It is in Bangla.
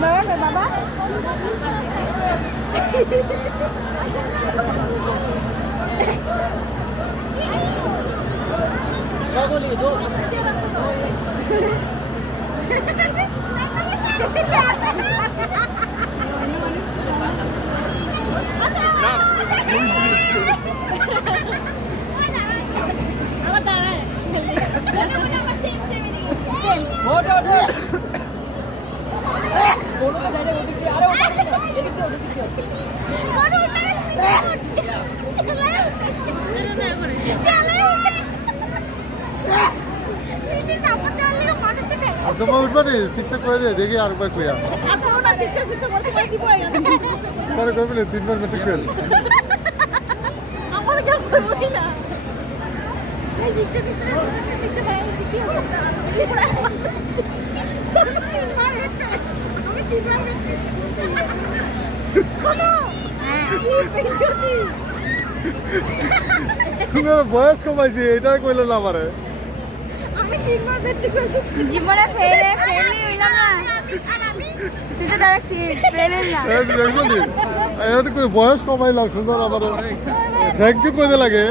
Mana baba? তোমার উঠবে শিক্ষা করে দিয়ে দেখি আর একবার কইয়া পরে কইবে 3 বার মেট্রিক ফেল আমার কেউ কইবই না এই শিক্ষা বিষয় শিক্ষা ভাই কি অবস্থা আমি 3 বার মেট্রিক কোন কি পেছতি তোমার বয়স কমাইছি এটা কইলো না আমারে আমি 3 বার মেট্রিক জীবনে ফেলে হইলাম না তুই তো ডাইরেক্ট ফেল না এই দেখো নি এটা তো কই বয়স কমাইলাম সুন্দর আমারে থ্যাংক ইউ কইতে লাগে